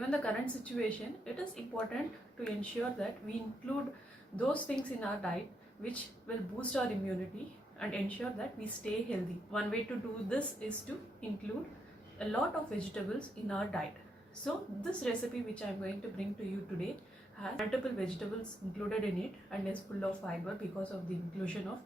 given the current situation, it is important to ensure that we include those things in our diet which will boost our immunity and ensure that we stay healthy. One way to do this is to include a lot of vegetables in our diet. So this recipe which I am going to bring to you today has multiple vegetables included in it and is full of fiber because of the inclusion of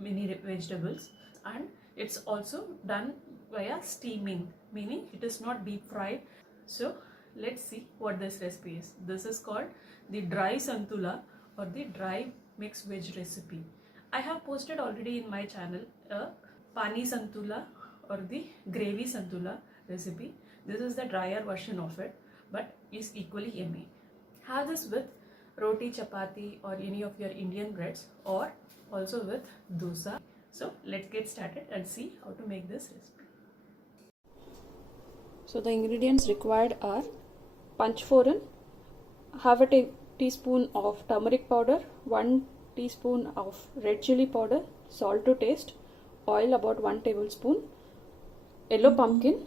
many vegetables, and it's also done via steaming, meaning it is not deep fried. So let's see what this recipe is. This is called the dry santula or the dry mixed veg recipe. I have posted already in my channel a pani santula or the gravy santula recipe. This is the drier version of it, but is equally yummy. Have this with roti, chapati or any of your Indian breads, or also with dosa. So let's get started and see how to make this recipe. So the ingredients required are panchforan, half a teaspoon of turmeric powder, 1 teaspoon of red chili powder, salt to taste, oil about 1 tablespoon, yellow pumpkin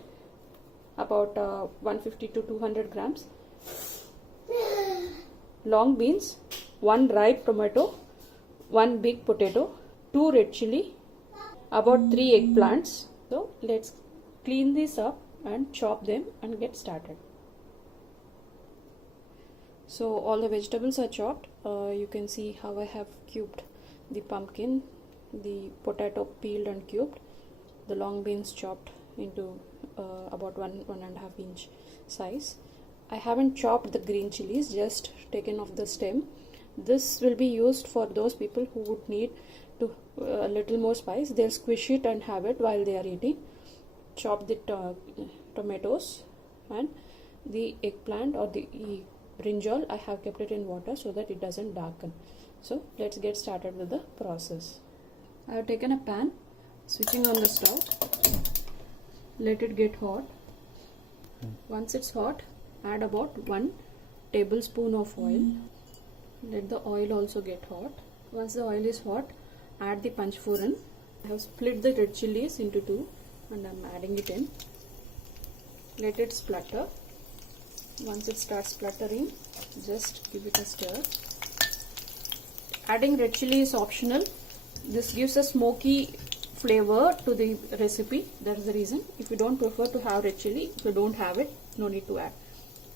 about 150 to 200 grams, long beans, 1 ripe tomato, 1 big potato, 2 red chili, about 3 eggplants. So let's clean this up and chop them and get started. So all the vegetables are chopped. You can see how I have cubed the pumpkin, the potato peeled and cubed, the long beans chopped into about 1.5 inch size. I haven't chopped the green chilies, just taken off the stem. This will be used for those people who would need to a little more spice. They'll squish it and have it while they are eating. Chop the tomatoes and the eggplant or the brinjal. I have kept it in water so that it doesn't darken. So let's get started with the process. I have taken a pan, switching on the stove. Let it get hot. Once it's hot, add about 1 tablespoon of oil. Let the oil also get hot. Once the oil is hot, add the panchforan. I have split the red chilies into 2 and I'm adding it in. Let it splutter. Once it starts spluttering, just give it a stir. Adding red chili is optional. This gives a smoky flavor to the recipe. That is the reason. If you don't prefer to have red chili, if you don't have it, no need to add.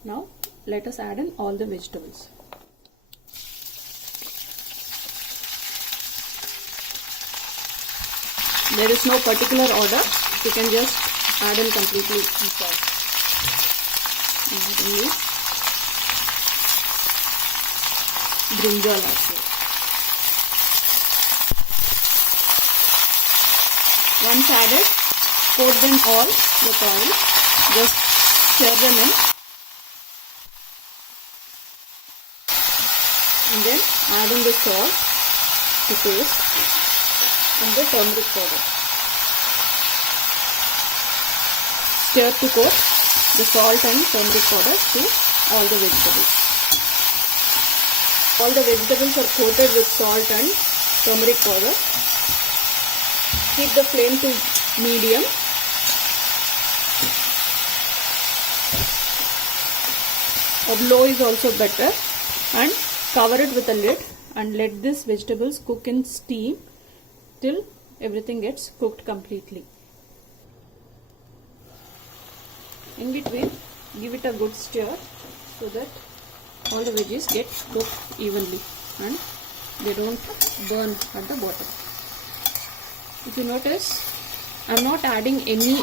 Now let us add in all the vegetables. There is no particular order. You can just add in completely inside. Brinjal also. Once added, coat them all with oil. Just stir them in. And then add in the salt to taste and the turmeric powder. Stir to coat the salt and turmeric powder to all the vegetables. All the vegetables are coated with salt and turmeric powder. Keep the flame to medium. Or low is also better, and cover it with a lid and let these vegetables cook in steam till everything gets cooked completely. In between, give it a good stir so that all the veggies get cooked evenly and they don't burn at the bottom. If you notice, I am not adding any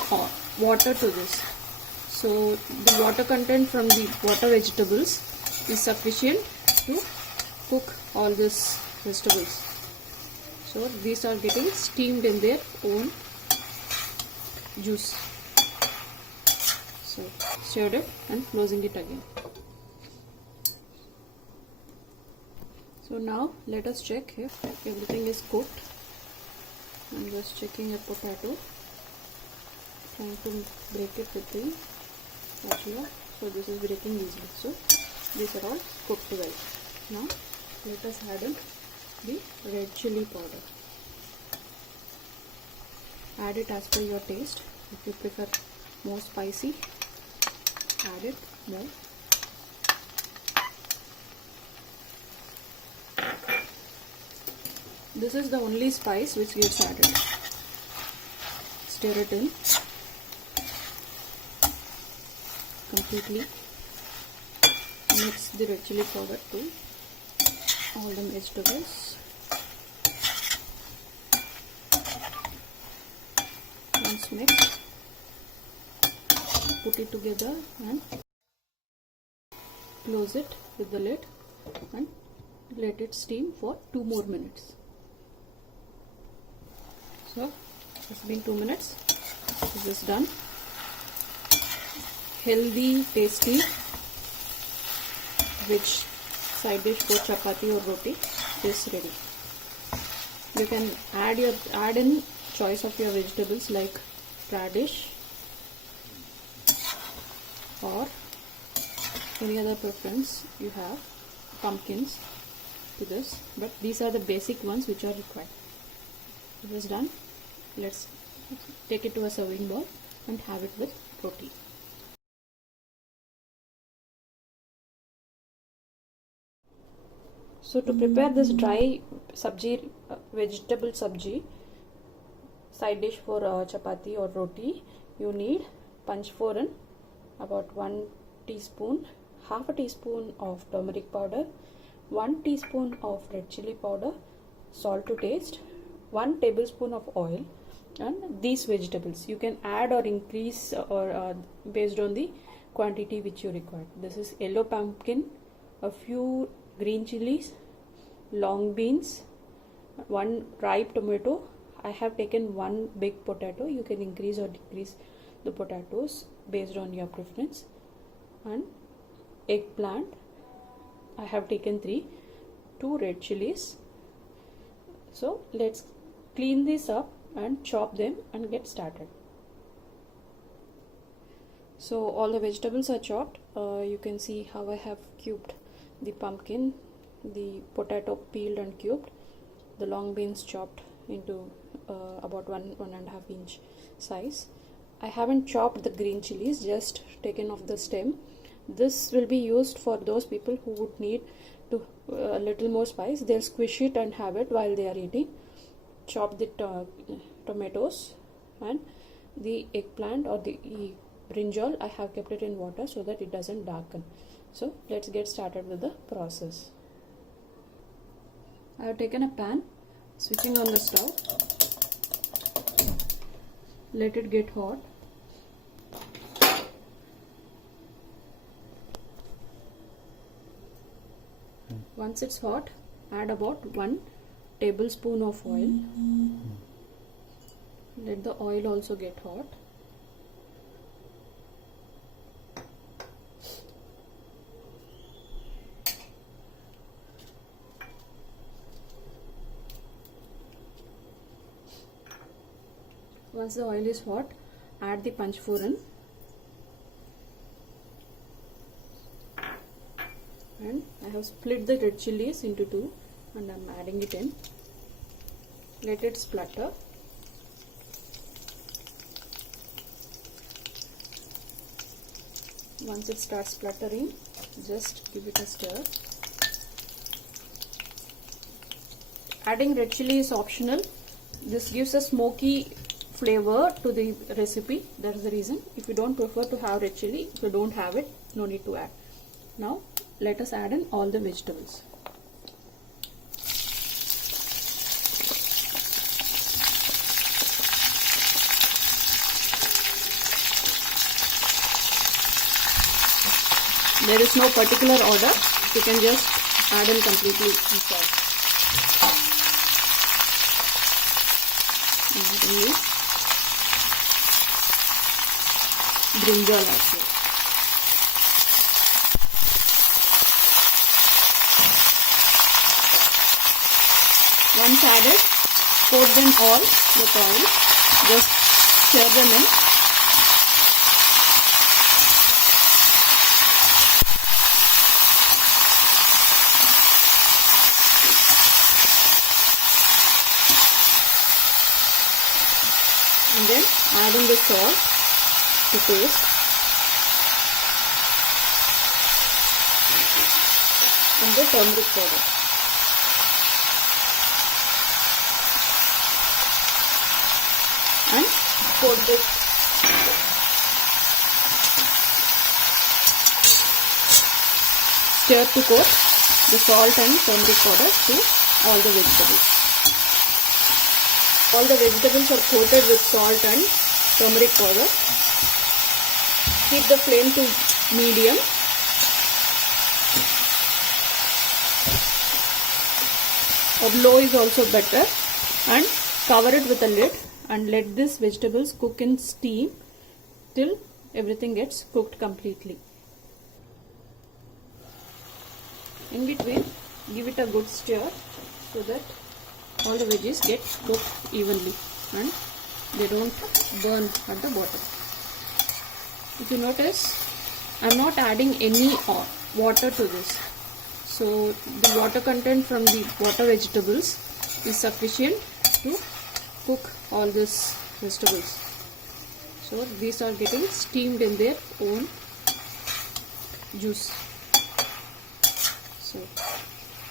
water to this. So the water content from the water vegetables is sufficient to cook all these vegetables. So these are getting steamed in their own juice. So stirred it and closing it again. So now let us check if everything is cooked. I'm just checking a potato, trying to break it with the spatula. So this is breaking easily. So these are all cooked well. Now let us add in the red chili powder. Add it as per your taste. If you prefer more spicy, add it more. This is the only spice which gets added. Stir it in completely. Mix the red chili powder to all the vegetables. Once mixed, put it together and close it with the lid and let it steam for 2 more minutes. So it's been 2 minutes. This is done. Healthy, tasty veg side dish for chapati or roti is ready. You can add in choice of your vegetables like radish or any other preference you have, pumpkins to this, but these are the basic ones which are required. This is done. Let's take it to a serving bowl and have it with roti. So to prepare this dry sabji, vegetable sabji side dish for chapati or roti, you need panchforan, about 1 teaspoon, half a teaspoon of turmeric powder, 1 teaspoon of red chili powder, salt to taste, 1 tablespoon of oil, and these vegetables you can add or increase or based on the quantity which you require. This is yellow pumpkin, a few green chilies, long beans, 1 ripe tomato. I have taken 1 big potato. You can increase or decrease the potatoes based on your preference, and eggplant. I have taken 3, 2 red chilies. So let's clean this up and chop them and get started. So all the vegetables are chopped. You can see how I have cubed the pumpkin, the potato peeled and cubed, the long beans chopped into about 1.5 inch size. I haven't chopped the green chilies, just taken off the stem. This will be used for those people who would need to a little more spice. They'll squish it and have it while they are eating. Chop the tomatoes and the eggplant or the brinjal. I have kept it in water so that it doesn't darken. So let's get started with the process. I have taken a pan, switching on the stove. Let it get hot. Once it's hot, add about 1 tablespoon of oil. Let the oil also get hot. Once the oil is hot, add the panchforan and I have split the red chilies into 2 and I am adding it in. Let it splutter. Once it starts spluttering, just give it a stir. Adding red chili is optional. This gives a smoky flavor to the recipe. That is the reason. If you don't prefer to have red chili, if you don't have it, no need to add. Now let us add in all the vegetables. There is no particular order. You can just add in completely inside. Brinjal also. Once added, coat them all with oil. Just stir them in. And then add in the salt to taste. And the turmeric powder. coat this. Stir to coat the salt and turmeric powder to all the vegetables. All the vegetables are coated with salt and turmeric powder. Keep the flame to medium. Or low is also better, and cover it with a lid and let this vegetables cook in steam till everything gets cooked completely. In between, give it a good stir so that all the veggies get cooked evenly and they don't burn at the bottom. If you notice, I am not adding any water to this. So the water content from the water vegetables is sufficient to cook all these vegetables. So these are getting steamed in their own juice. So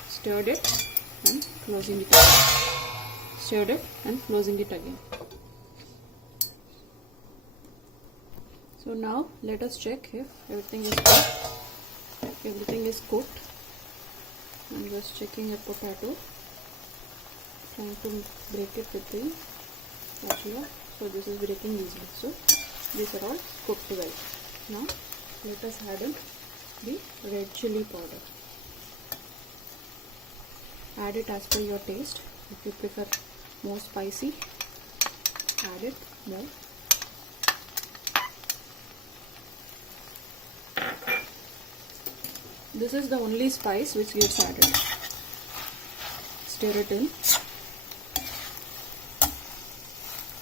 stirred it and closing it again. Stirred it and closing it again. So now let us check if everything is cooked. Everything is cooked. I'm just checking a potato, trying to break it with the spatula. So this is breaking easily. So these are all cooked well. Now let us add in the red chili powder. Add it as per your taste. If you prefer more spicy, add it more. This is the only spice which gets added. Stir it in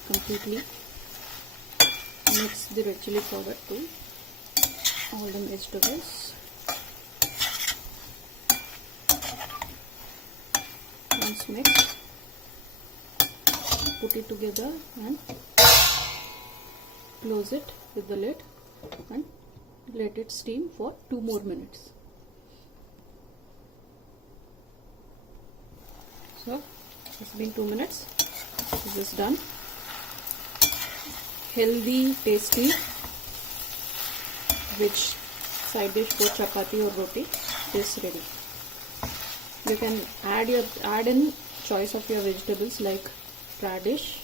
completely. Mix the red chili powder to all the vegetables. Once mixed, put it together and close it with the lid and let it steam for 2 more minutes. So it's been 2 minutes. This is done. Healthy, tasty veg side dish for chapati or roti is ready. You can add in choice of your vegetables like radish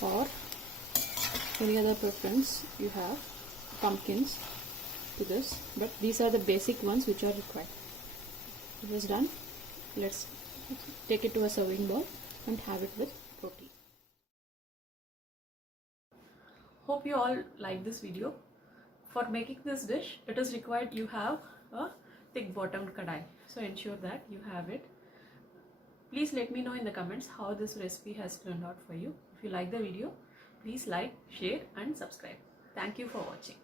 or any other preference you have, pumpkins to this, but these are the basic ones which are required. It is done. Let's take it to a serving bowl and have it with roti. Hope you all like this video. For making this dish, it is required you have a thick bottomed kadai. So ensure that you have it. Please let me know in the comments how this recipe has turned out for you. If you like the video, please like, share and subscribe. Thank you for watching.